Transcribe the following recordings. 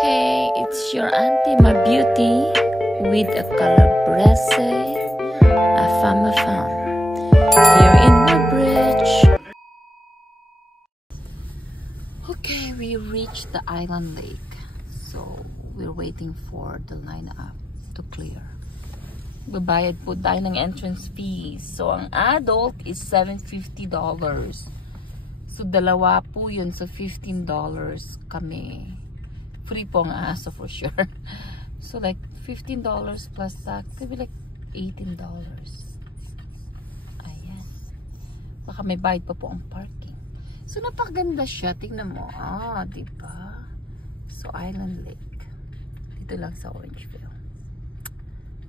Hey, it's your auntie, my beauty, with a calabrese, a femme, here in my bridge. Okay, we reached the island lake, so we're waiting for the lineup to clear. Babayad po tayo ng entrance fees. So, ang adult is $750. So, dalawa po yun. So, $15 kami. Free po ang aso for sure. So, like, $15 plus that. Could be like $18. Ayan. Baka may bayad pa po ang parking. So, napakaganda siya. Tingnan mo. Ah, diba? So, Island Lake. Dito lang sa Orangeville.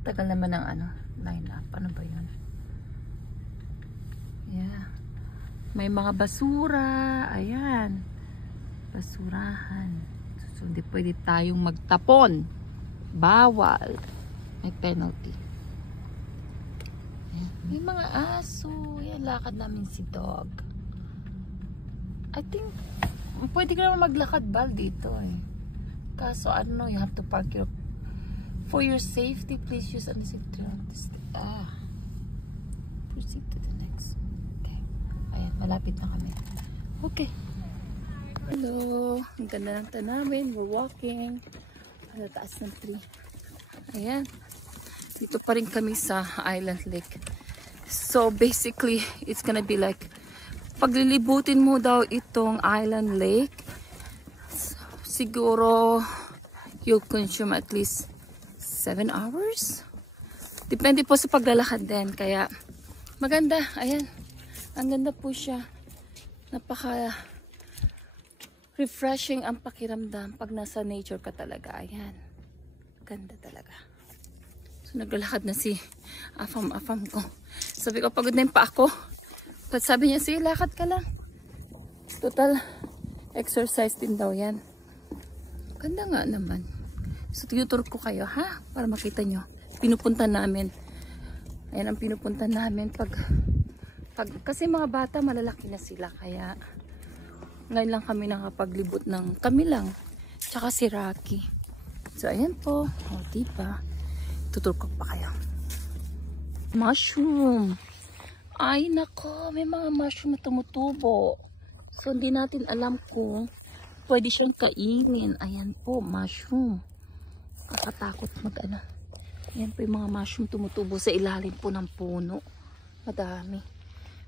Tagal naman ng line up. Ano ba yun? Yeah. May mga basura. Ayan. Basurahan. So, hindi pwede tayong magtapon. Bawal. May penalty. Ayan. May mga aso. Ayan, lakad namin si dog. I think, pwede ka naman maglakad bal dito eh. Kaso, you have to park your for your safety, please use unassisted. Proceed to the next. Okay. Ayan, malapit na kami. Okay. Hello. Ang ganda ng tanawin. We're walking. Sa taas ng tree. Ayan. Dito pa rin kami sa Island Lake. So, basically, it's gonna be like, paglilibutin mo daw itong Island Lake, siguro, you'll consume at least 7 hours. Depende po sa paglalakad din. Kaya maganda. Ayan. Ang ganda po siya. Napaka refreshing ang pakiramdam pag nasa nature ka talaga. Ayan. Ganda talaga. So naglalakad na si afam ko. Sabi ko pagod na yung pa ako. But sabi niya, sige lakad ka lang. Total exercise din daw yan. Ganda nga naman. So, tutor ko kayo, ha? Para makita nyo. Pinupunta namin. Ayan ang pinupunta namin. Kasi mga bata, malalaki na sila. Kaya, ngayon lang kami nakapaglibot ng kami lang. Tsaka si Rocky. So, ayan po. O, diba? Tutor ko pa kayo. Mushroom. Ay, nako. May mga mushroom na tumutubo. So, hindi natin alam kung pwede siyang kainin. Ayan po, mushroom. Kakatakot Ayan po yung mga mushroom tumutubo sa ilalim po ng puno. Madami.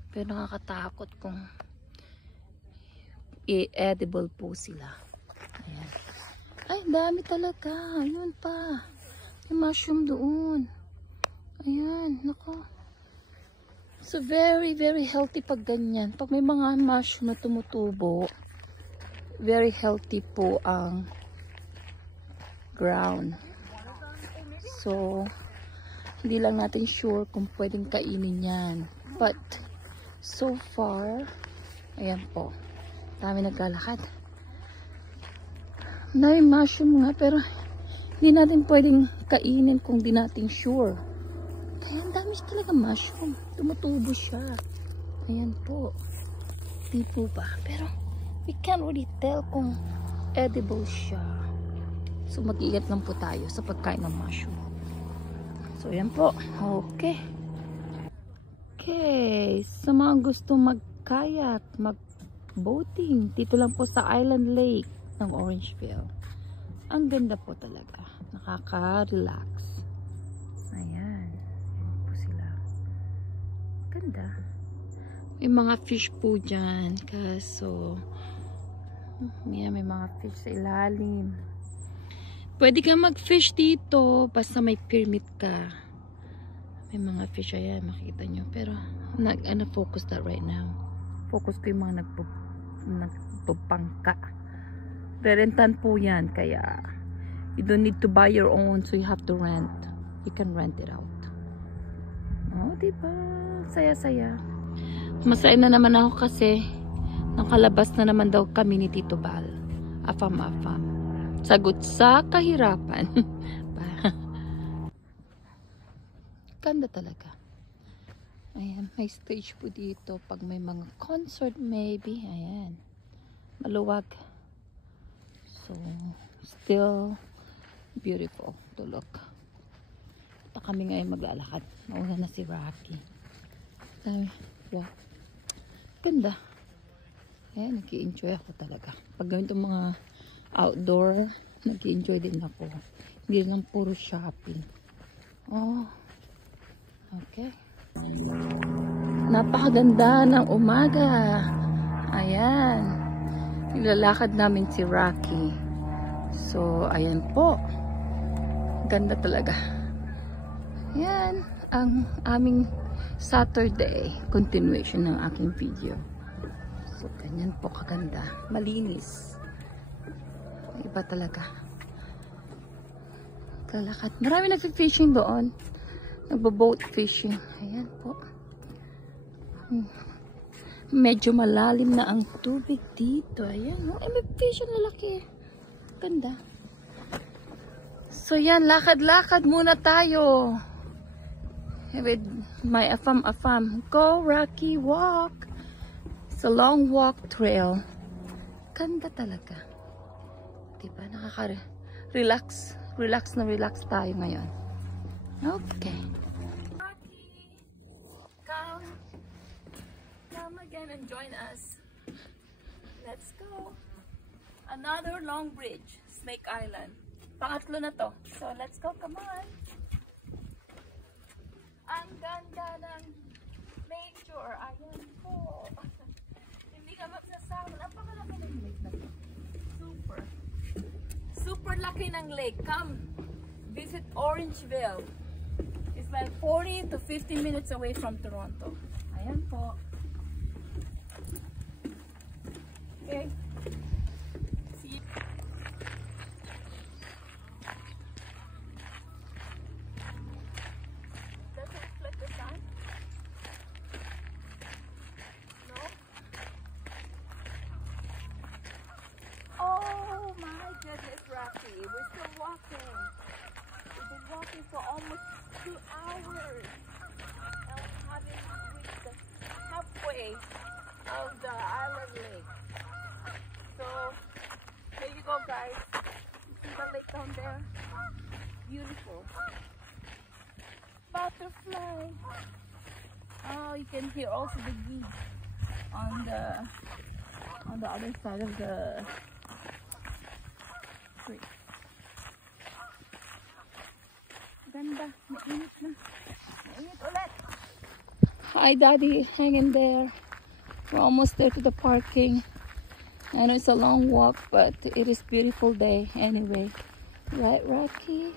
Pero nakakatakot kung edible po sila. Ayan. Ay, dami talaga. Ayun pa. Yung mushroom doon. Ayan, nako. So, very, very healthy pag ganyan. Pag may mga mushroom na tumutubo, very healthy po ang ground. So, hindi lang natin sure kung pwedeng kainin yan. But, so far, ayan po. Dami naglalakad. May mushroom nga, pero hindi natin pwedeng kainin kung di natin sure. Kaya ang dami talaga mushroom. Tumutubo siya. Ayan po. Di po ba? Pero, we can't really tell kung edible siya. So, mag-iingat lang po tayo sa pagkain ng mushroom. So, yan po. Okay. Okay. Sa mga gustong mag-kayak, mag-boating, dito lang po sa Island Lake ng Orangeville. Ang ganda po talaga. Nakaka-relax. Ayan. Ayan po sila. Ganda. May mga fish po dyan. Kaso, may mga fish sa ilalim. Pwede ka mag-fish dito basta may permit ka. May mga fish, ayan, makita nyo. Pero, focus that right now. Focus ko yung mga nagpupangka. Rentan po yan, kaya you don't need to buy your own, so you have to rent. You can rent it out. Oh, diba? Saya-saya. Masaya na naman ako kasi nakalabas na naman daw kami ni Tito Bal. Afam. Sagot sa kahirapan. Ganda talaga. Ayan, may stage po dito pag may mga concert maybe. Ayan. Maluwag. So, still beautiful to look. Ito kami ngayon maglalakad. Nauna na si Rocky. Sabi, wow. Ganda. Ayan, nag-i-enjoy ako talaga. Pag gawin itong mga outdoor, nag-i-enjoy din ako. Hindi lang puro shopping. Oh. Okay. Napakaganda ng umaga. Ayan. Nilalakad namin si Rocky. So, ayan po. Ganda talaga. Yan ang aming Saturday continuation ng aking video. So, ganyan po kaganda. Malinis. Iba talaga. Kalakad. Marami nag-fishing doon. Nagbo-boat fishing. Ayan po. Medyo malalim na ang tubig dito. Ayan. Oh, may fish ang lalaki. Ganda. So, yan. Lakad-lakad muna tayo. With my afam. Go, Rocky, walk. It's a long walk trail. Ganda talaga. Diba? Nakaka-relax. Relax tayo ngayon. Okay. Rocky, come again and join us. Let's go. Another long bridge. Snake Island. Pangatlo na to. So, let's go. Come on. Ang ganda ng nature. Ayan po. Hindi ka magsasama. Napakalaki ng lake na to. Super laki ng lake. Come visit Orangeville. It's like 40 to 50 minutes away from Toronto. Ayan po. Okay. See you. Rocky, we're still walking. We've been walking for almost 2 hours. And we haven't reached the halfway of the island lake. So, there you go, guys. You see the lake down there? Beautiful. Butterfly. Oh, you can hear also the geese on the other side of the creek. Ganda. Mainit na. Mainit ulit. Hi, Daddy. Hang in there. We're almost there to the parking. I know it's a long walk, but it is a beautiful day anyway. Right, Rocky?